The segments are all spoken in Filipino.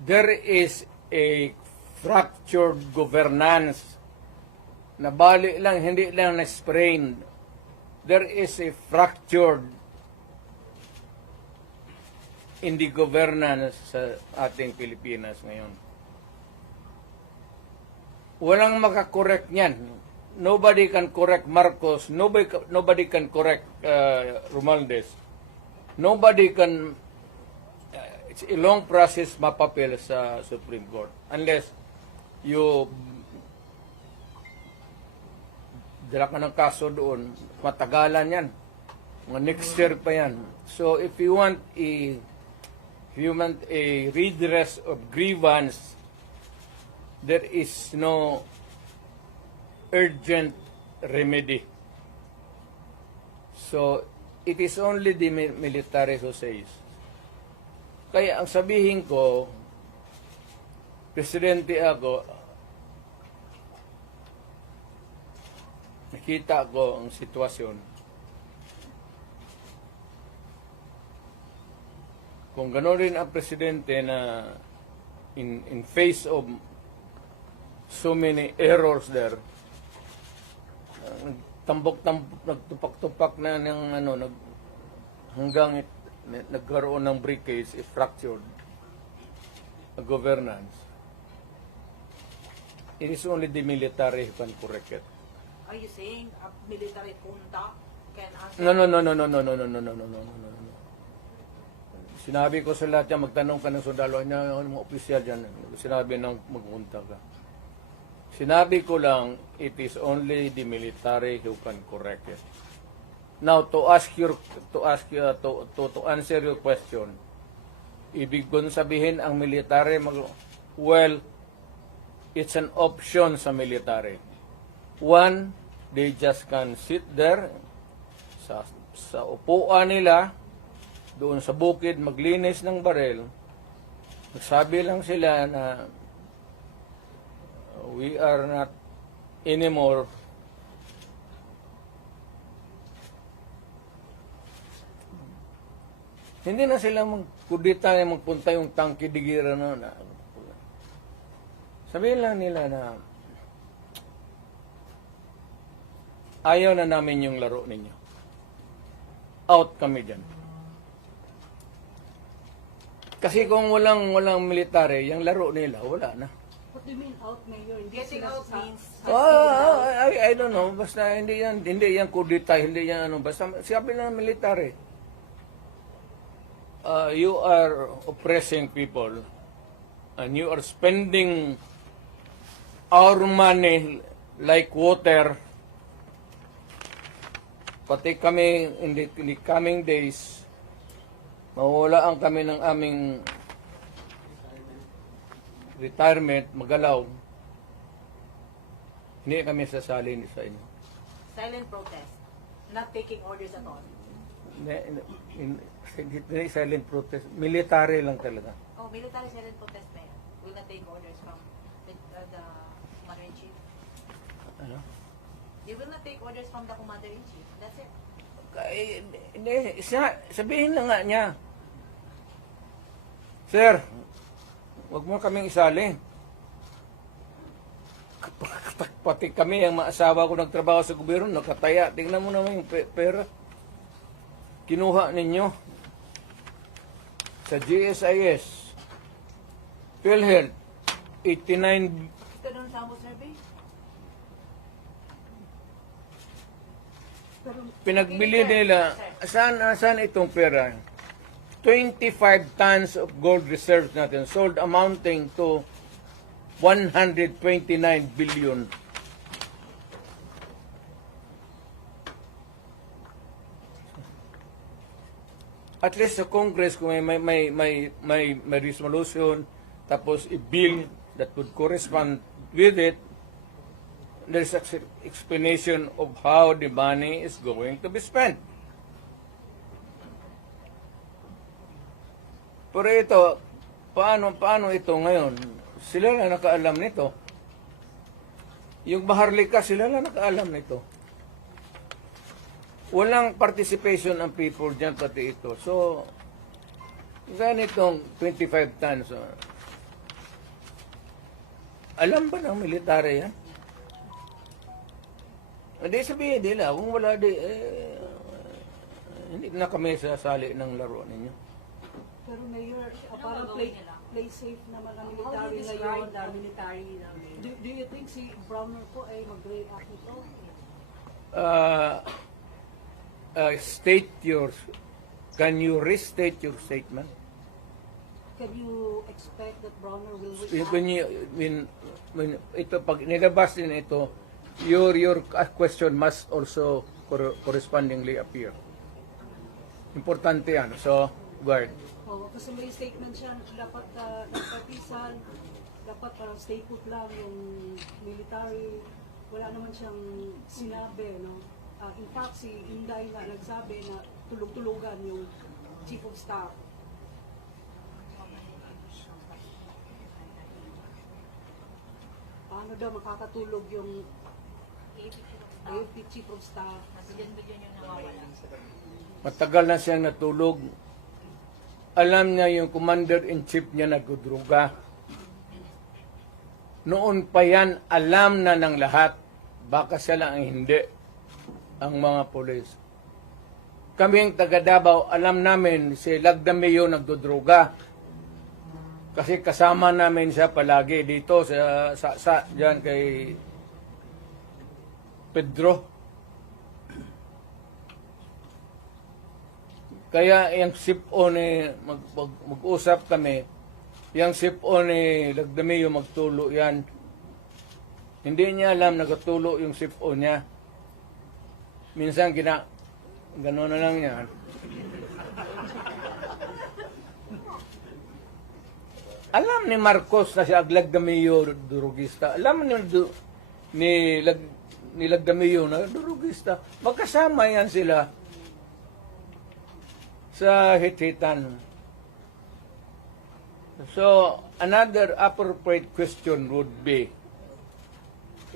there is a fractured governance na bali lang, hindi lang na-sprain. There is a fractured in the governance sa ating Pilipinas ngayon. Walang makakorek niyan. Nobody can correct Marcos. Nobody can correct Romualdez. Nobody can... it's a long process mapapil sa Supreme Court. Unless you dala ka ng kaso doon, matagalan yan. Mga next year pa yan. So if you want a redress of grievance, there is no urgent remedy. So it is only the military who says. Kaya ang sabihin ko, presidente ako, nakita ko ang sitwasyon. Kung gano'n rin ang presidente na in face of so many errors there, nagtupak-tupak na ng hanggang nagkaroon ng breakage, fractured governance. It is only the military who can correct it. Are you saying a military junta can answer? No. Sinabi ko sa lahat yan, magtanong ka ng sundalo niya, mga opisyal dyan, sinabi nang magpunta ka. Sinabi ko lang, it is only the military who can correct it. Now, to answer your question, ibig ko sabihin ang military, well, it's an option sa military. One, they just can sit there sa upuan nila, doon sa bukid, maglinis ng barel. Nagsabi lang sila na we are not anymore hindi na sila magkudita na magpunta yung tangki digira na. Sabihin lang nila na ayaw na namin yung laro ninyo. Out kami dyan. Kasi kung walang military, yung laro nila, wala na. What do you mean out, Mayor? Getting out means I don't know. Basta hindi yan kudita, hindi yan Basta sabi lang ng military. You are oppressing people and you are spending our money like water. Pati kami in the coming days, mawawalaan kami ng aming retirement, magalaw. Hindi kami sasalin sa inyo. silent protest, not taking orders at all. Hindi silent protest. Military lang talaga. Oh, military silent protest, Mayor. Will not take orders from the Commander-in-Chief. Ano? They will not take orders from the Commander-in-Chief. That's it. Hindi, sabihin na nga niya. Sir, wag mo kaming isali. Pati kami, ang maasawa ko nagtrabaho sa gobyerno, nakataya. Tingnan mo naman yung pera. Kinuha ninyo sa GSIS, PhilHealth, 89. Ito doon sa Amo Survey? Pinagbili nila, saan itong pera? 25 tons of gold reserves natin sold amounting to 129 billion. At least sa Congress, kung may resolution, tapos i-bill that would correspond with it, there's an explanation of how the money is going to be spent. Pero ito, paano ito ngayon? Sila na nakaalam nito. Yung Maharlika, sila na nakaalam nito. Walang participation ng people dyan, pati ito. So, ganitong 25 tons. Alam ba ng military yan? Hindi sabihin nila, kung wala hindi na kami sasali ng laro ninyo. Pero Mayor, parang gagawin nila? play safe naman ang How do military you describe ngayon. the military na Do you think si Browner po ay mag-react nito? Can you restate your statement? Can you expect that Browner will react? When ito, pag nilabas din ito, your question must also correspondingly appear. Importante yan. So, guard. Oh, kasi may statement siya, dapat nagpatisan, dapat parang stay put lang yung military. Wala naman siyang sinabi, no? In fact, si Inday nga nagsabi na tulog-tulugan yung chief of staff. Paano daw makakatulog yung AFP chief of staff? Bilyon-bilyon yung nawawala. Matagal na siyang natulog. Alam niya yung commander-in-chief niya nagdudruga. Noon pa yan, alam na ng lahat. Baka siya lang ang hindi. Ang mga polis. Kaming taga Davao, alam namin si Lagdameo nagdudruga. Kasi kasama namin siya palagi dito sa diyan kay Pedro. Kaya yung SIPO ni mag-usap kami, yung SIPO ni Lagdameo magtulo yan. Hindi niya alam nagtulo yung SIPO niya. Minsan gano'n na lang yan. Alam ni Marcos na si Lagdameo durugista. Alam ni Lagdameo na durugista. Magkasama yan sila sa hit-hitan. So, another appropriate question would be,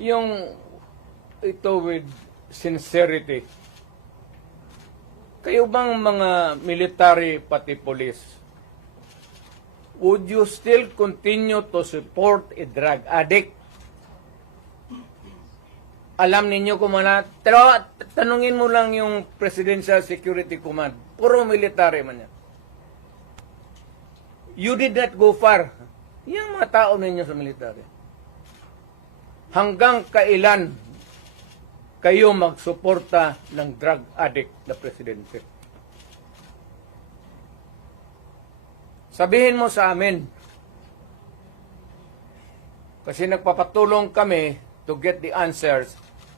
yung ito with sincerity. Kayo bang mga military pati police, would you still continue to support a drug addict? Alam ninyo kung mana, pero tanungin mo lang yung Presidential Security Command. Puro military man yan. You did not go far. Yung mga tao ninyo sa military. Hanggang kailan kayo magsuporta ng drug addict na presidente? Sabihin mo sa amin. Kasi nagpapatulong kami to get the answers.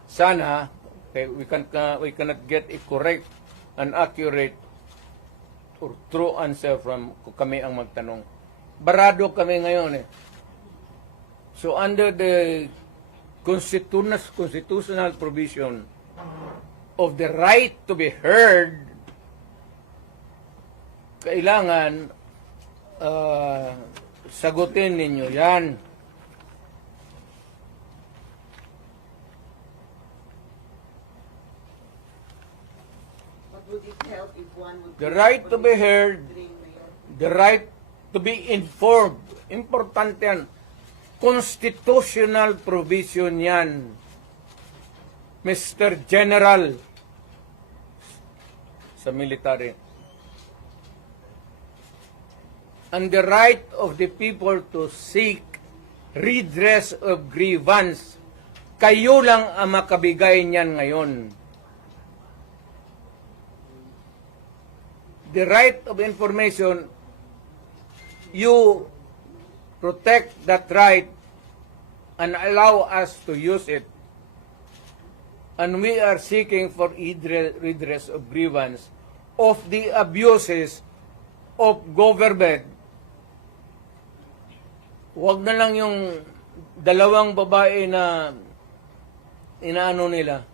Sana we cannot get a correct and accurate or true answer from kami ang magtanong. Barado kami ngayon eh. So under the constitutional provision of the right to be heard, kailangan sagutin ninyo yan. what would it help if one would The right to be heard, the right to be informed. Importante yan. Constitutional provision yan. Mr. General sa military. And the right of the people to seek redress of grievance. Kayo lang ang makabigay niyan ngayon. The right of information, you protect that right and allow us to use it. And we are seeking for redress of grievance of the abuses of government. Huwag na lang yung dalawang babae na inaano nila.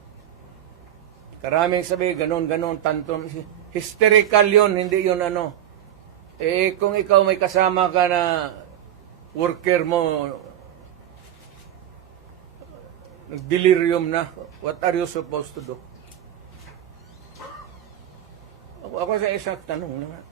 Karaming sabi, ganon, tantom. Hysterical yun, hindi yun ano. Eh, kung ikaw may kasama ka na worker mo, nag-delirium na, what are you supposed to do? Ako sa isang tanong naman.